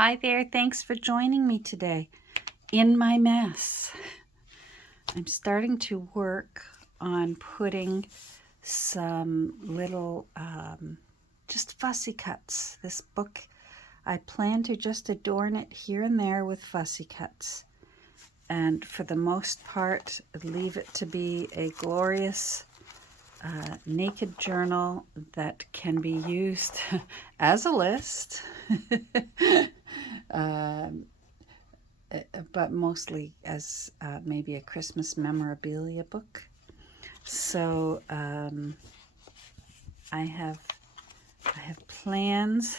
Hi there, thanks for joining me today in my mess. I'm starting to work on putting some little just fussy cuts. This book, I plan to just adorn it here and there with fussy cuts. And for the most part, leave it to be a glorious naked journal that can be used as a list. But mostly as maybe a Christmas memorabilia book. So I have plans.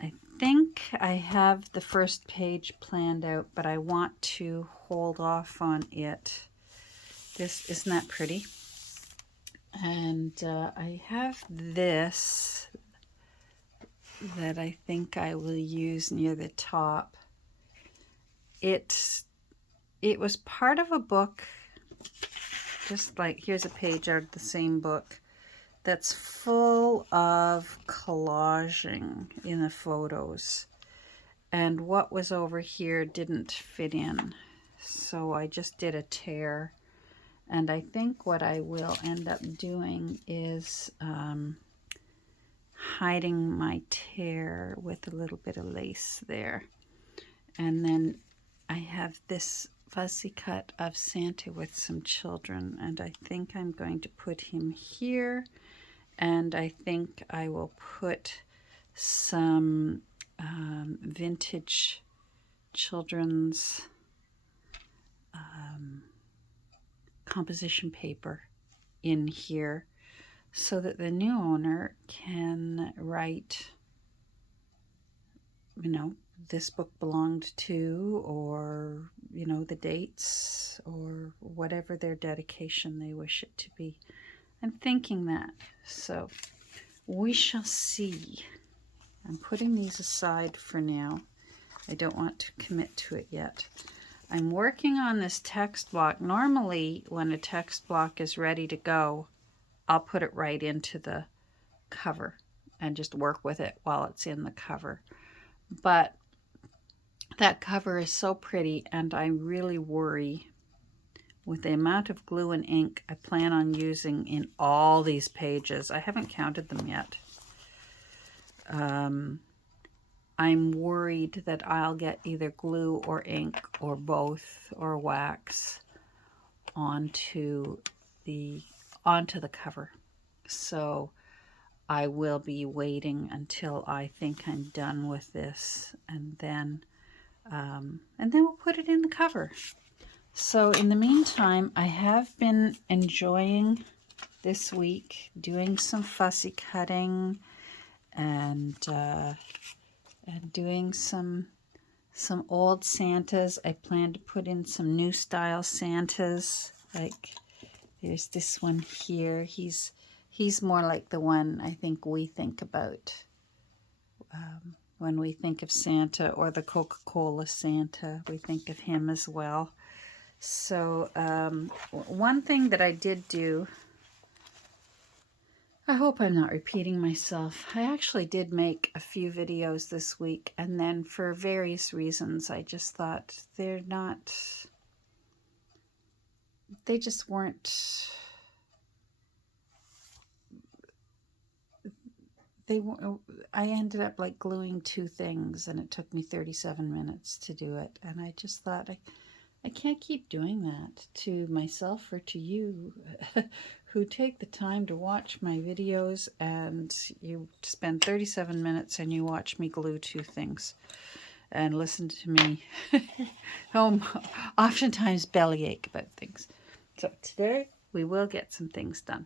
I think I have the first page planned out, but I want to hold off on it. Isn't that pretty? And I have this that I think I will use near the top. It was part of a book, just like here's a page out of the same book that's full of collaging in the photos, and what was over here didn't fit in, so I just did a tear. And I think what I will end up doing is hiding my tear with a little bit of lace there. And then I have this fussy cut of Santa with some children, and I think I'm going to put him here, and I think I will put some vintage children's composition paper in here so that the new owner can write, this book belonged to, or the dates, or whatever their dedication they wish it to be. I'm thinking that, so we shall see. I'm putting these aside for now. I don't want to commit to it yet. I'm working on this text block. Normally when a text block is ready to go, I'll put it right into the cover and just work with it while it's in the cover. But that cover is so pretty, and I really worry with the amount of glue and ink I plan on using in all these pages. I haven't counted them yet. I'm worried that I'll get either glue or ink or both or wax onto the cover. So I will be waiting until I think I'm done with this, and then we'll put it in the cover. So in the meantime, I have been enjoying this week doing some fussy cutting and doing some old Santas. I plan to put in some new style Santas. Like there's this one here. He's more like the one I think we think about when we think of Santa, or the Coca-Cola Santa. We think of him as well. So one thing that I did do, I hope I'm not repeating myself. I actually did make a few videos this week, and then for various reasons, I just thought they just weren't, I ended up like gluing two things, and it took me 37 minutes to do it. And I just thought, I can't keep doing that to myself or to you who take the time to watch my videos, and you spend 37 minutes and you watch me glue two things and listen to me oftentimes bellyache about things. So today we will get some things done.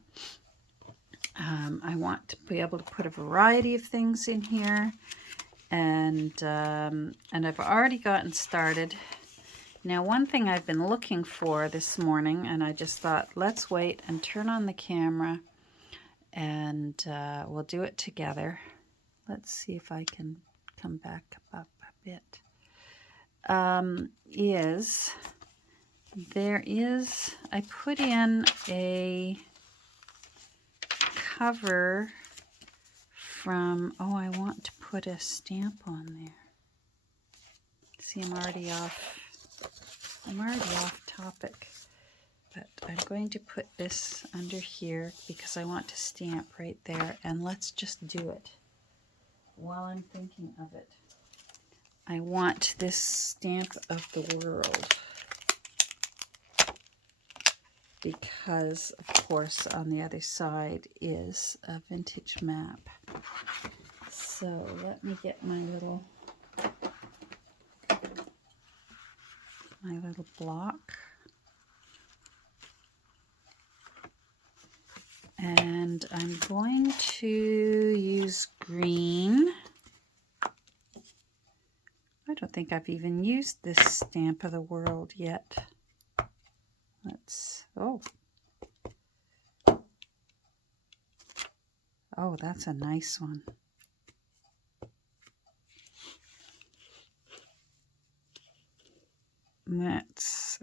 I want to be able to put a variety of things in here, and I've already gotten started. Now, one thing I've been looking for this morning, and I just thought, let's wait and turn on the camera, and we'll do it together. Let's see if I can come back up a bit. I put in a cover from, I want to put a stamp on there. See, I'm already off topic. But I'm going to put this under here because I want to stamp right there. And let's just do it while I'm thinking of it. I want this stamp of the world because, of course, on the other side is a vintage map. So let me get my little block. And I'm going to use green. I don't think I've even used this stamp of the world yet. Oh, that's a nice one.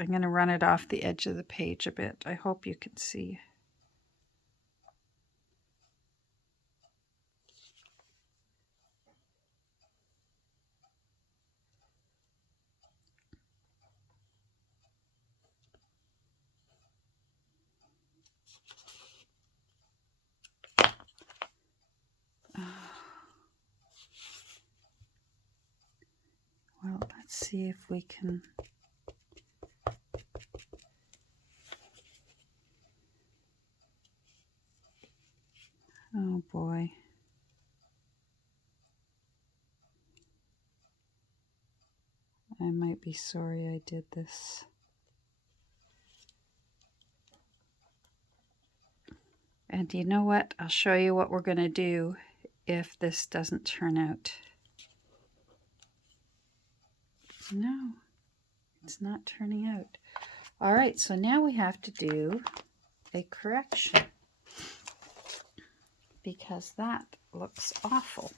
I'm going to run it off the edge of the page a bit. I hope you can see. Well, let's see if we can. Oh boy. I might be sorry I did this. And you know what? I'll show you what we're going to do if this doesn't turn out. No, it's not turning out. All right, so now we have to do a correction because that looks awful.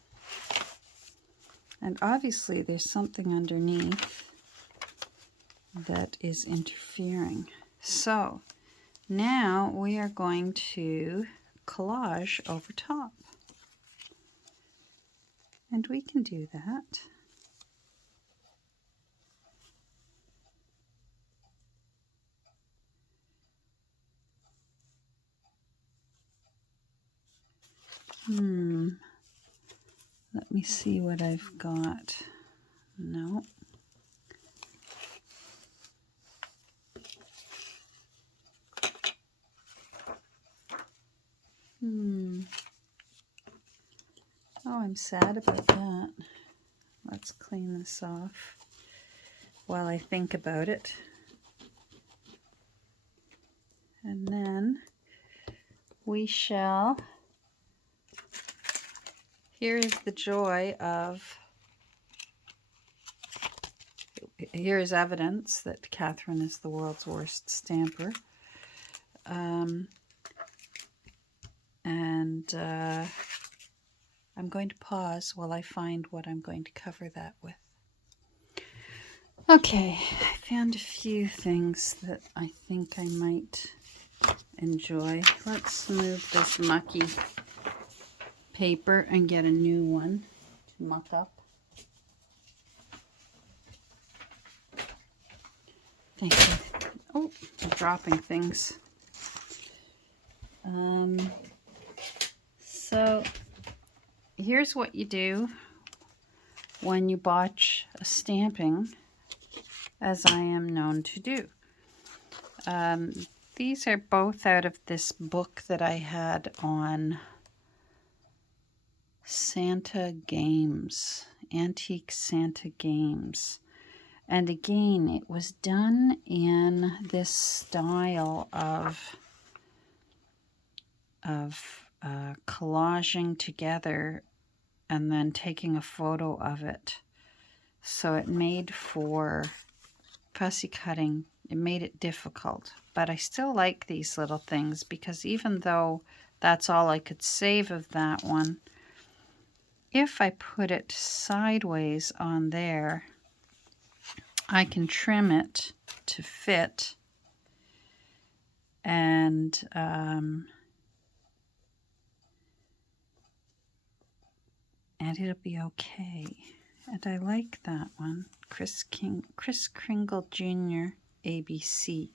And obviously there's something underneath that is interfering. So now we are going to collage over top. And we can do that. Let me see what I've got. No. Oh, I'm sad about that. Let's clean this off while I think about it. And then we shall. Here is the joy of. Here is evidence that Catherine is the world's worst stamper. I'm going to pause while I find what I'm going to cover that with. Okay, I found a few things that I think I might enjoy. Let's move this mucky paper and get a new one to muck up. Thank you. Oh, I'm dropping things. So here's what you do when you botch a stamping, as I am known to do. These are both out of this book that I had on Santa Games, Antique Santa Games. And again, it was done in this style of collaging together and then taking a photo of it. So it made for fussy cutting. It made it difficult. But I still like these little things because even though that's all I could save of that one, if I put it sideways on there, I can trim it to fit and it'll be okay. And I like that one, Kris Kringle Jr. ABC.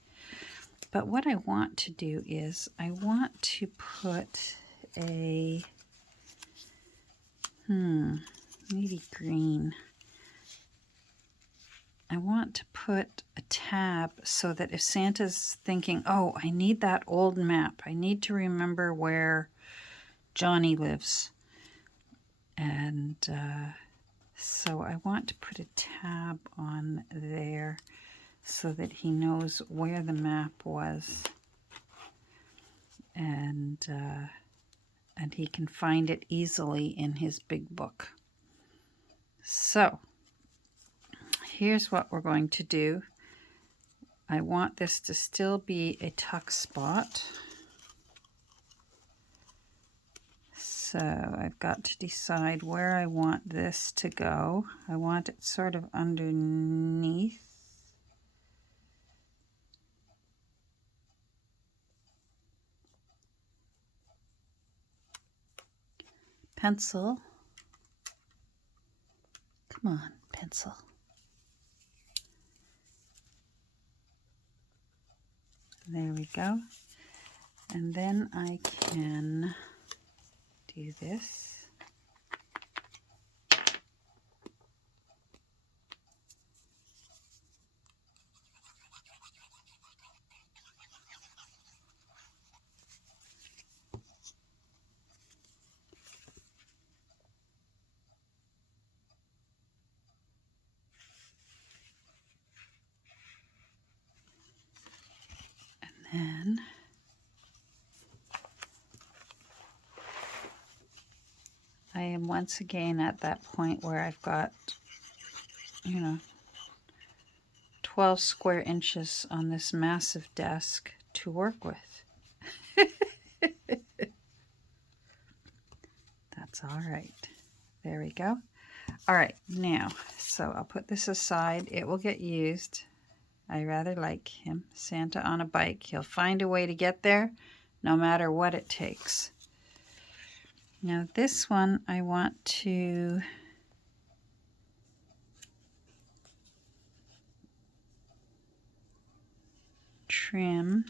But what I want to do is I want to put a, maybe green. I want to put a tab so that if Santa's thinking, oh, I need that old map, I need to remember where Johnny lives. And so I want to put a tab on there so that he knows where the map was. And he can find it easily in his big book. So here's what we're going to do. I want this to still be a tuck spot. So I've got to decide where I want this to go. I want it sort of underneath. Pencil. Come on, pencil. There we go. And then I can do this. And I am once again at that point where I've got, 12 square inches on this massive desk to work with. That's all right. There we go. All right, now, so I'll put this aside. It will get used. I rather like him. Santa on a bike. He'll find a way to get there no matter what it takes. Now this one I want to trim.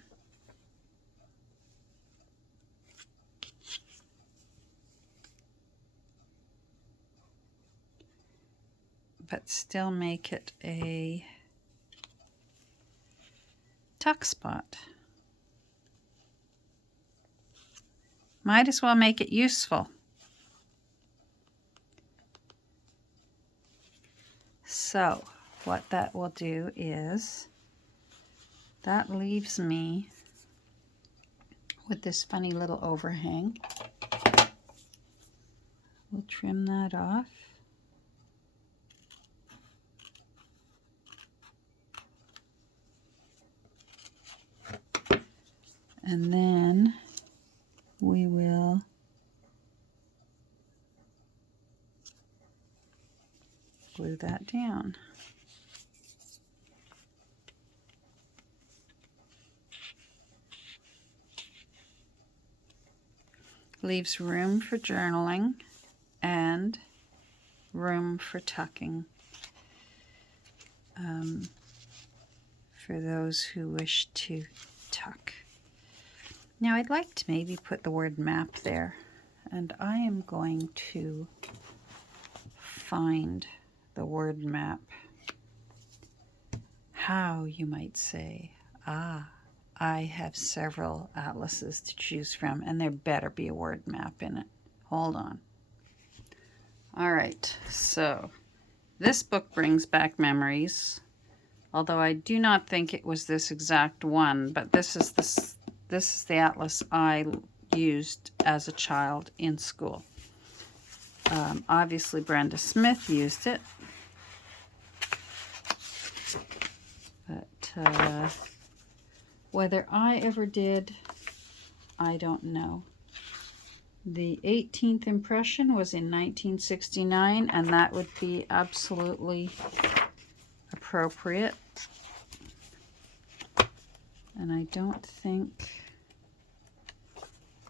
But still make it a tuck spot. Might as well make it useful. So what that will do is that leaves me with this funny little overhang. We'll trim that off. And then we will glue that down. Leaves room for journaling and room for tucking for those who wish to tuck. Now I'd like to maybe put the word map there, and I am going to find the word map. How, you might say? Ah, I have several atlases to choose from, and there better be a word map in it. Hold on. All right, so this book brings back memories, although I do not think it was this exact one, but this is the atlas I used as a child in school. Obviously Brenda Smith used it, but whether I ever did, I don't know. The 18th impression was in 1969, and that would be absolutely appropriate. And I don't think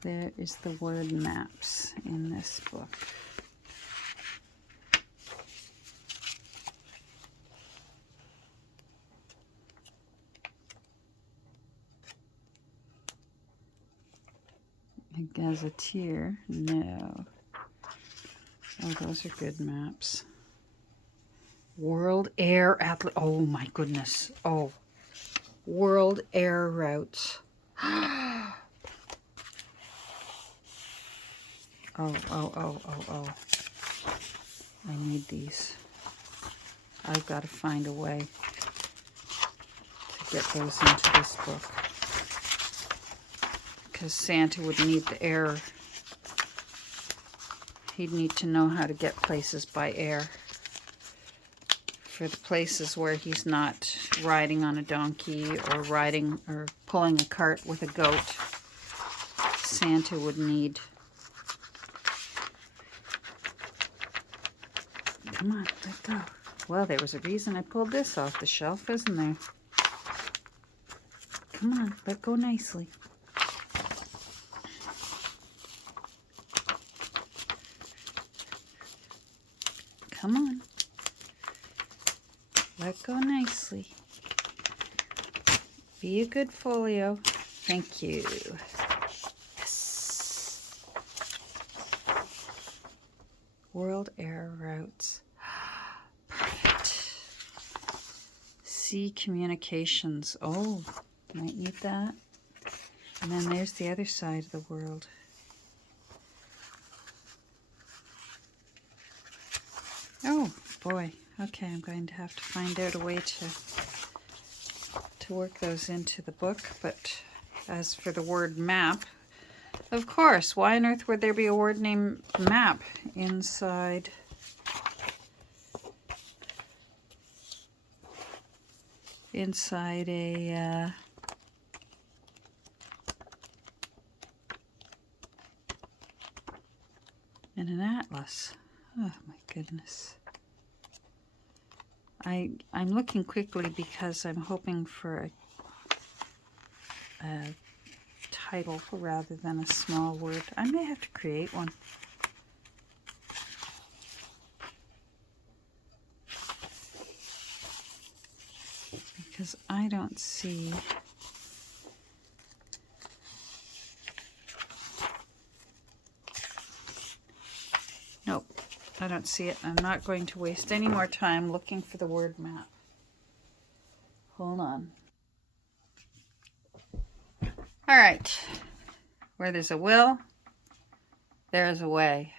there is the word maps in this book. Gazetteer, no. Oh, those are good maps. World Air Atlas. Oh my goodness. Oh, World Air Routes. Oh. I need these. I've got to find a way to get those into this book. Because Santa would need the air. He'd need to know how to get places by air. For the places where he's not riding on a donkey or riding or pulling a cart with a goat, Santa would need. Come on, let go. Well, there was a reason I pulled this off the shelf, isn't there? Come on, let go nicely. Come on. Let go nicely. Be a good folio. Thank you. Yes. World Air Routes. Perfect. Sea Communications. Oh, might need that. And then there's the other side of the world. Oh, boy. Okay, I'm going to have to find out a way to work those into the book. But as for the word map, of course, why on earth would there be a word named map inside a in an atlas? Oh my goodness. I'm looking quickly because I'm hoping for a title rather than a small word. I may have to create one. Because I don't see... Nope. I don't see it. I'm not going to waste any more time looking for the word map. Hold on. All right. Where there's a will, there's a way.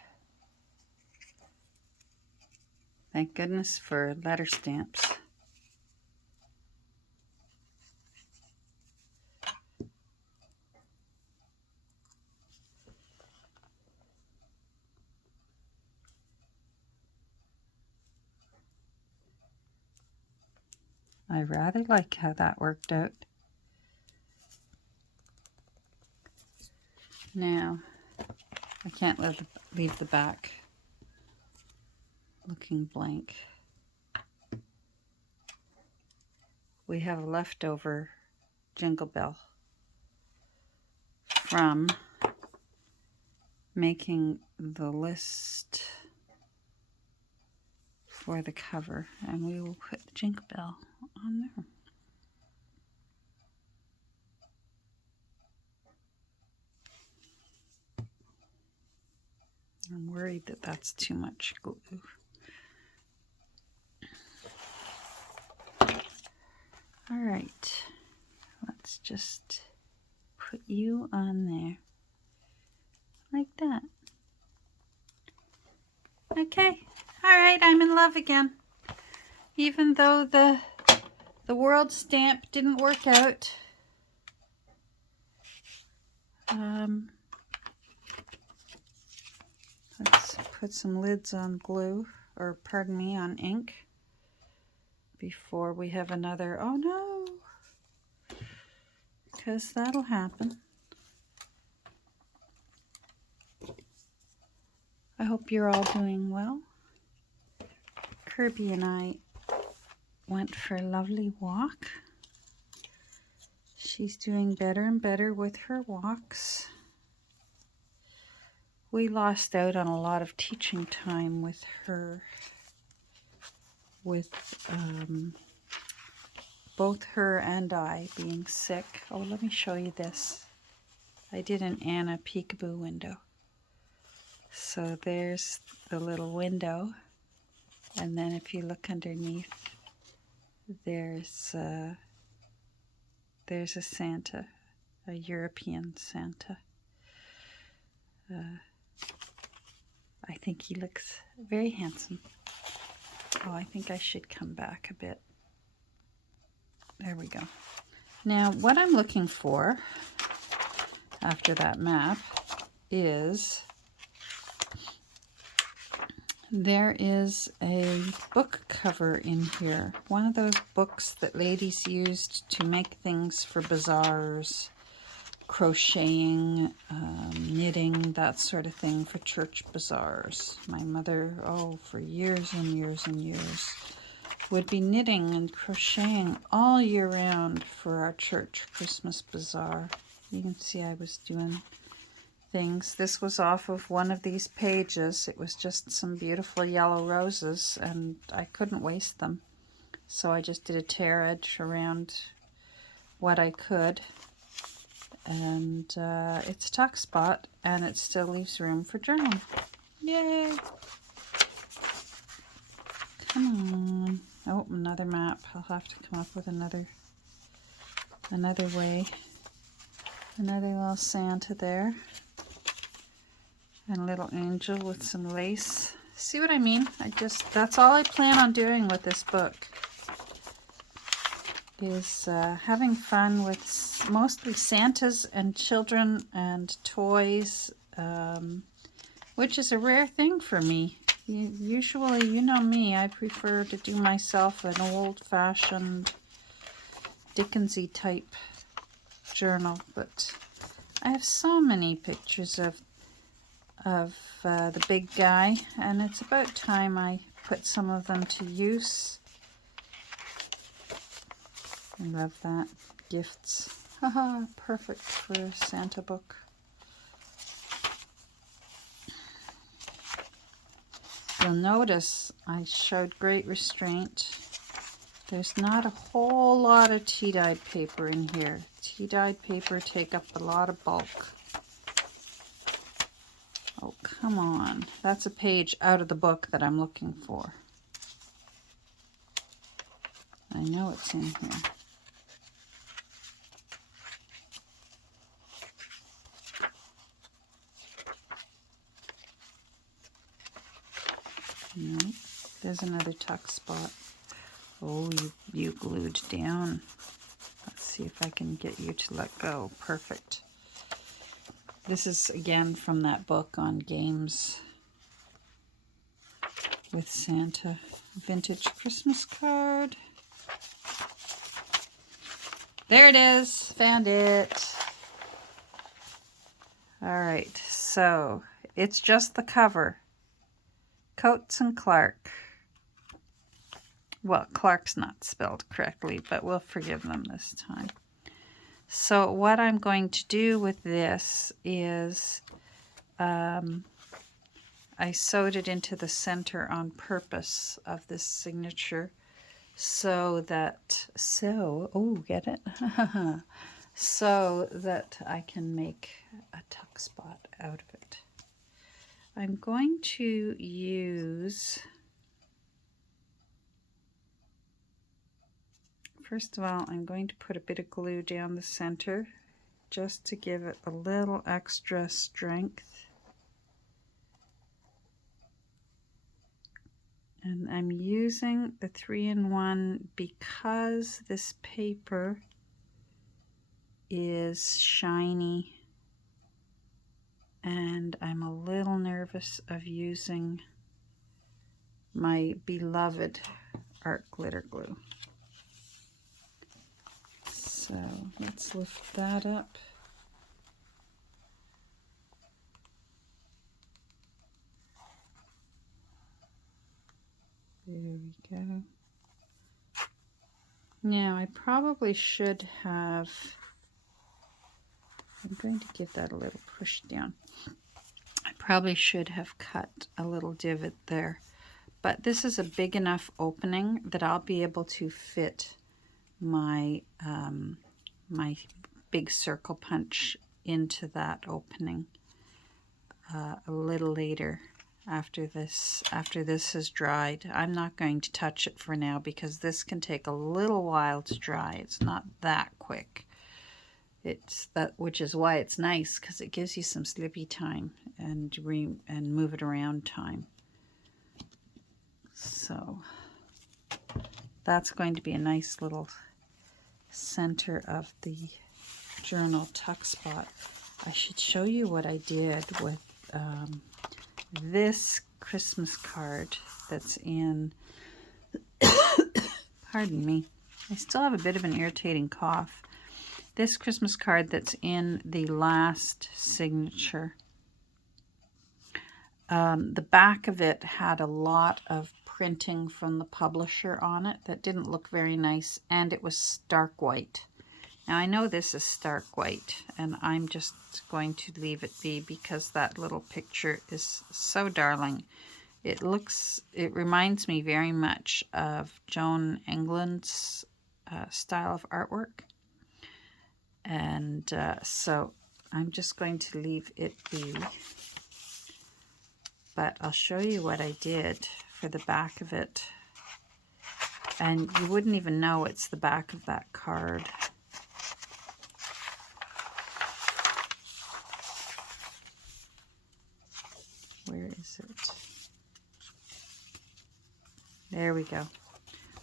Thank goodness for letter stamps. I rather like how that worked out. Now, I can't leave the back looking blank. We have a leftover Jingle Bell from making the list for the cover, and we will put the Jingle Bell on there. I'm worried that that's too much glue. All right, let's just put you on there like that. Okay, all right, I'm in love again. Even though the world stamp didn't work out. Let's put some lids on glue, or pardon me, on ink, before we have another, oh no, because that'll happen. I hope you're all doing well. Kirby and I went for a lovely walk. She's doing better and better with her walks. We lost out on a lot of teaching time with her, with both her and I being sick. Oh, let me show you this. I did an Anna peekaboo window. So there's the little window, and then if you look underneath, there's a Santa, a European Santa. I think he looks very handsome. Oh, I think I should come back a bit. There we go. Now, what I'm looking for after that map is there is a book cover in here. One of those books that ladies used to make things for bazaars, crocheting, knitting, that sort of thing for church bazaars. My mother, for years and years and years, would be knitting and crocheting all year round for our church Christmas bazaar. You can see I was doing things. This was off of one of these pages. It was just some beautiful yellow roses, and I couldn't waste them. So I just did a tear edge around what I could. And it's a tuck spot, and it still leaves room for journaling. Yay! Come on. Oh, another map. I'll have to come up with another way. Another little Santa there. And a little angel with some lace. See what I mean? That's all I plan on doing with this book. Is having fun with mostly Santas and children and toys, which is a rare thing for me. Usually, you know me, I prefer to do myself an old-fashioned Dickensy type journal, but I have so many pictures of the big guy, and it's about time I put some of them to use. I love that. Gifts. Haha, perfect for a Santa book. You'll notice I showed great restraint. There's not a whole lot of tea-dyed paper in here. Tea-dyed paper take up a lot of bulk. Oh, come on. That's a page out of the book that I'm looking for. I know it's in here. No, there's another tuck spot. Oh, you glued down. Let's see if I can get you to let go. Perfect. This is again from that book on games with Santa. Vintage Christmas card. There it is. Found it. All right, so it's just the cover. Coates and Clark. Well, Clark's not spelled correctly, but we'll forgive them this time. So what I'm going to do with this is I sewed it into the center on purpose of this signature so that, get it? So that I can make a tuck spot out of it. I'm going to use, first of all, I'm going to put a bit of glue down the center just to give it a little extra strength. And I'm using the 3-in-1 because this paper is shiny. And I'm a little nervous of using my beloved art glitter glue. So let's lift that up. There we go. Now I probably should have, I'm going to give that a little push down. I probably should have cut a little divot there, but this is a big enough opening that I'll be able to fit my my big circle punch into that opening a little later after this has dried. I'm not going to touch it for now because this can take a little while to dry. It's not that quick. It's that, which is why it's nice, because it gives you some slippy time and move it around time. So that's going to be a nice little center of the journal tuck spot. I should show you what I did with this Christmas card that's in, pardon me, I still have a bit of an irritating cough. This Christmas card that's in the last signature. The back of it had a lot of printing from the publisher on it that didn't look very nice, and it was stark white. Now I know this is stark white, and I'm just going to leave it be because that little picture is so darling. It reminds me very much of Joan England's style of artwork. And so I'm just going to leave it be. But I'll show you what I did for the back of it. And you wouldn't even know it's the back of that card. Where is it? There we go.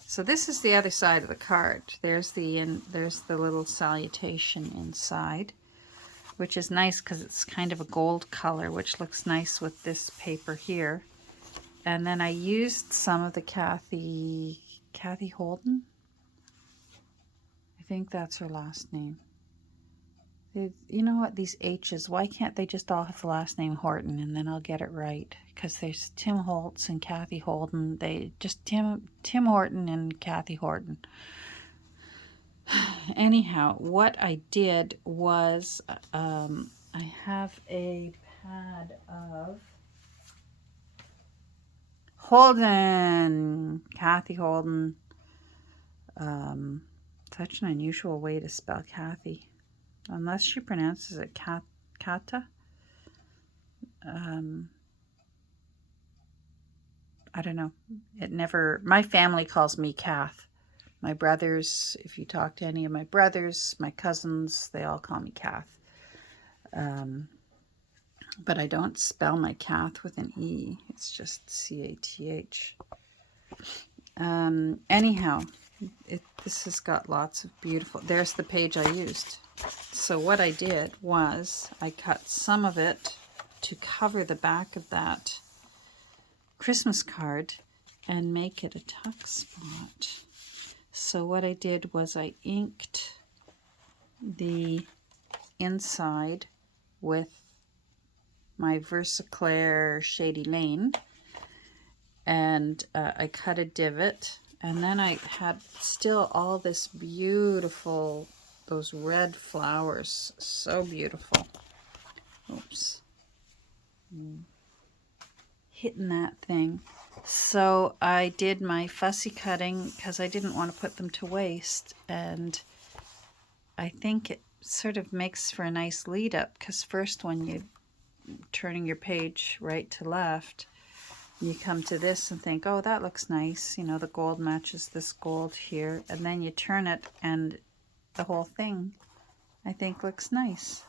So this is the other side of the card. There's the little salutation inside, which is nice because it's kind of a gold color, which looks nice with this paper here. And then I used some of the Kathy Holden. I think that's her last name. You know what, these H's, why can't they just all have the last name Horton, and then I'll get it right? Because there's Tim Holtz and Kathy Holden. They just Tim Horton and Kathy Horton. Anyhow, what I did was I have a pad of Holden, Kathy Holden. Such an unusual way to spell Kathy. Unless she pronounces it Kata. I don't know. My family calls me Kath. My brothers, if you talk to any of my brothers, my cousins, they all call me Kath. But I don't spell my Kath with an E. It's just C-A-T-H. Anyhow, this has got lots of beautiful... There's the page I used. So what I did was I cut some of it to cover the back of that Christmas card and make it a tuck spot. So what I did was I inked the inside with my Versaclair Shady Lane, and I cut a divot, and then I had still all this beautiful, those red flowers, so beautiful. Oops. Hitting that thing. So I did my fussy cutting because I didn't want to put them to waste, and I think it sort of makes for a nice lead up, because first when you're turning your page right to left, you come to this and think, oh, that looks nice, you know, the gold matches this gold here, and then you turn it and the whole thing, I think, looks nice.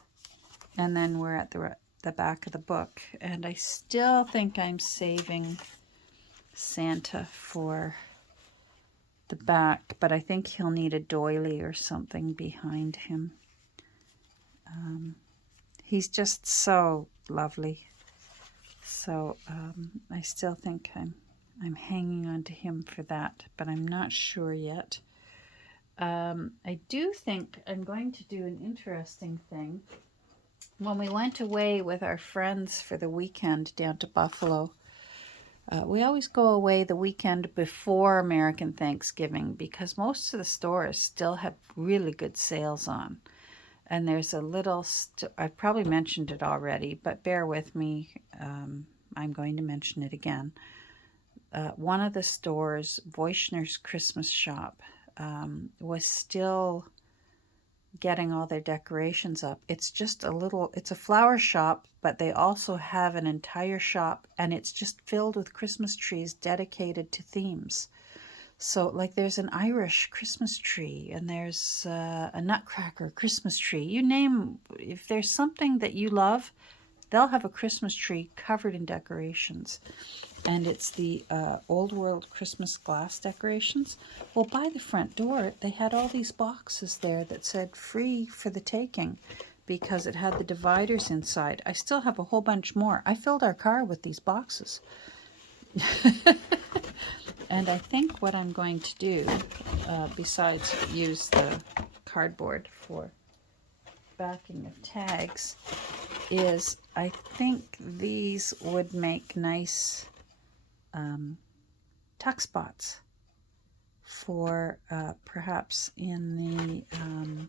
And then we're at the back of the book, and I still think I'm saving Santa for the back, but I think he'll need a doily or something behind him. He's just so lovely. So I still think I'm hanging on to him for that, but I'm not sure yet. I do think I'm going to do an interesting thing. When we went away with our friends for the weekend down to Buffalo, we always go away the weekend before American Thanksgiving because most of the stores still have really good sales on. And there's a little, I probably mentioned it already, but bear with me. I'm going to mention it again. One of the stores, Voichner's Christmas Shop, was still getting all their decorations up. It's just it's a flower shop, but they also have an entire shop, and it's just filled with Christmas trees dedicated to themes. So, like, there's an Irish Christmas tree, and there's a Nutcracker Christmas tree. You name, if there's something that you love, they'll have a Christmas tree covered in decorations. And it's the Old World Christmas glass decorations. Well, by the front door, they had all these boxes there that said free for the taking, because it had the dividers inside. I still have a whole bunch more. I filled our car with these boxes. And I think what I'm going to do, besides use the cardboard for backing of tags, is I think these would make nice tuck spots for perhaps in the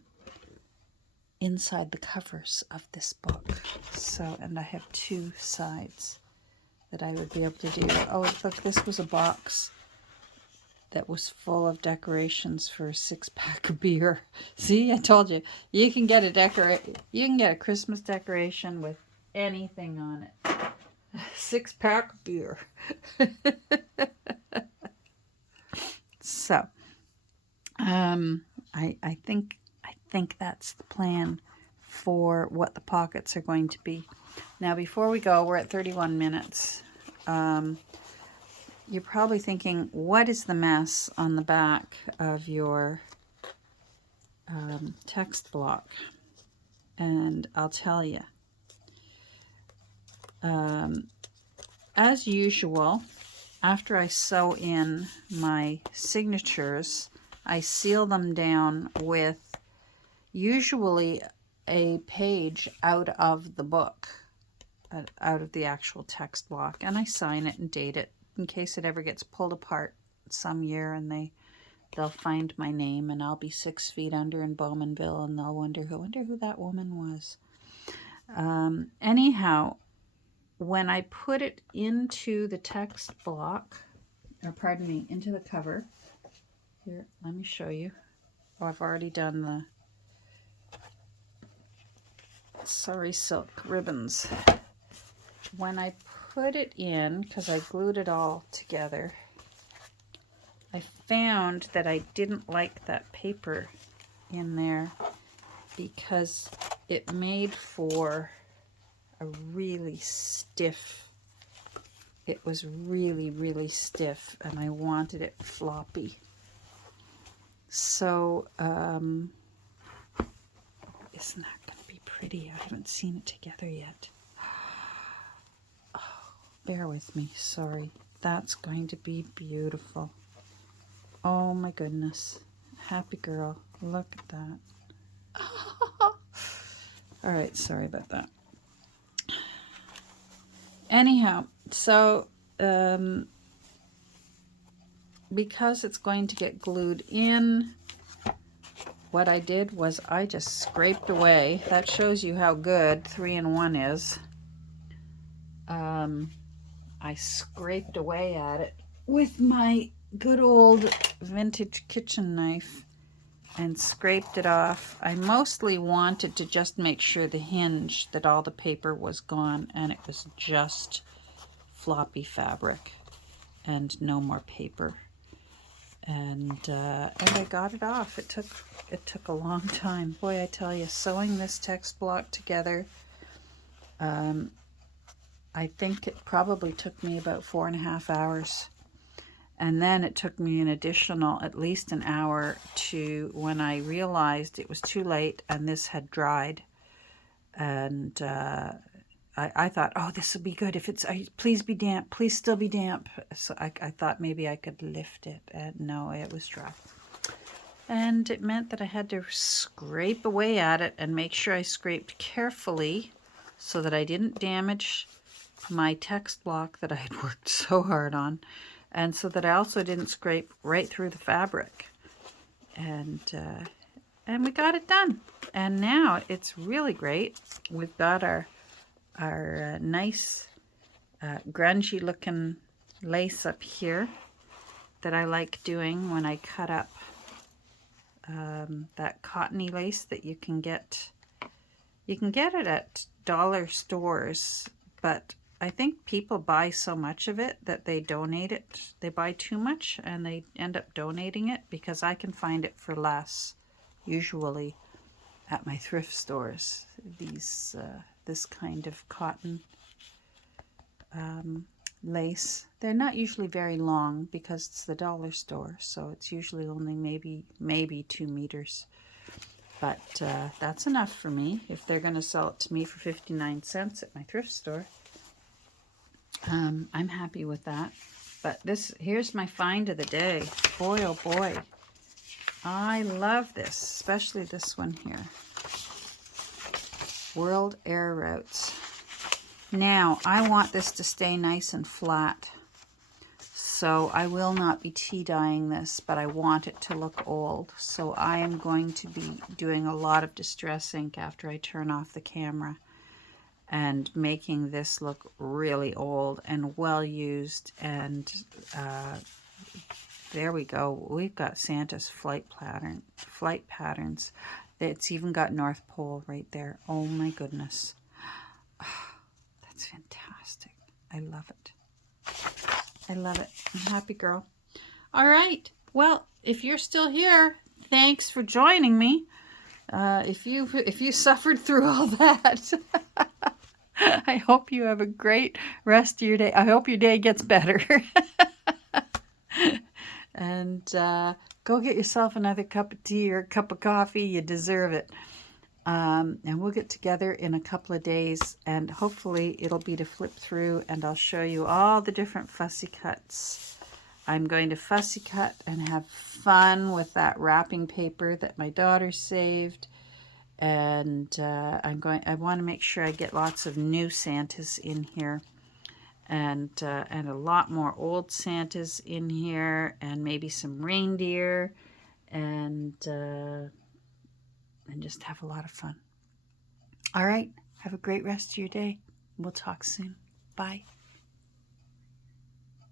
inside the covers of this book. So, and I have two sides that I would be able to do. Oh, look, this was a box that was full of decorations for a 6-pack of beer. See, I told you, you can get a Christmas decoration with anything on it. 6-pack of beer. So, I think that's the plan for what the pockets are going to be. Now, before we go, we're at 31 minutes. You're probably thinking, what is the mess on the back of your text block? And I'll tell you. As usual, after I sew in my signatures, I seal them down with usually a page out of the book, out of the actual text block, and I sign it and date it in case it ever gets pulled apart some year and they'll find my name and I'll be 6 feet under in Bowmanville and they'll wonder who that woman was. Anyhow, when I put it into the text block, or pardon me, into the cover, here, let me show you. Oh, I've already done the Sorry Silk ribbons. When I put it in, because I glued it all together, I found that I didn't like that paper in there because it made for a really stiff, it was really, really stiff, and I wanted it floppy. So, isn't that going to be pretty? I haven't seen it together yet. Bear with me, sorry. That's going to be beautiful. Oh my goodness. Happy girl. Look at that. All right, sorry about that. Anyhow, so because it's going to get glued in, what I did was I just scraped away. That shows you how good 3-in-1 is. I scraped away at it with my good old vintage kitchen knife and scraped it off. I mostly wanted to just make sure the hinge, that all the paper was gone and it was just floppy fabric and no more paper. And I got it off. It took a long time. Boy, I tell you, sewing this text block together, I think it probably took me about 4.5 hours. And then it took me an additional at least an hour to when I realized it was too late and this had dried. And I thought, oh, this will be good. If it's, please be damp, please still be damp. So I thought maybe I could lift it. And no, it was dry. And it meant that I had to scrape away at it and make sure I scraped carefully so that I didn't damage my text block that I had worked so hard on, and so that I also didn't scrape right through the fabric. And we got it done. And now it's really great. We've got our nice grungy looking lace up here that I like doing when I cut up that cottony lace that you can get. You can get it at dollar stores, but I think people buy so much of it that they donate it. They buy too much and they end up donating it, because I can find it for less usually at my thrift stores. This kind of cotton lace. They're not usually very long because it's the dollar store, so it's usually only maybe 2 meters. But that's enough for me if they're going to sell it to me for 59 cents at my thrift store. I'm happy with that. But here's my find of the day. Boy, oh boy. I love this, especially this one here. World Air Routes. Now, I want this to stay nice and flat. So I will not be tea dyeing this, but I want it to look old. So I am going to be doing a lot of Distress ink after I turn off the camera and making this look really old and well used. And there we go. We've got Santa's flight patterns. It's even got North Pole right there. Oh my goodness. Oh, that's fantastic. I love it. I love it. I'm a happy girl. All right. Well, if you're still here, thanks for joining me. If you suffered through all that, I hope you have a great rest of your day. I hope your day gets better. And go get yourself another cup of tea or a cup of coffee. You deserve it. And we'll get together in a couple of days, and hopefully it'll be to flip through, and I'll show you all the different fussy cuts. I'm going to fussy cut and have fun with that wrapping paper that my daughter saved. And I want to make sure I get lots of new Santas in here, and a lot more old Santas in here, and maybe some reindeer, and just have a lot of fun. All right. Have a great rest of your day. We'll talk soon. Bye.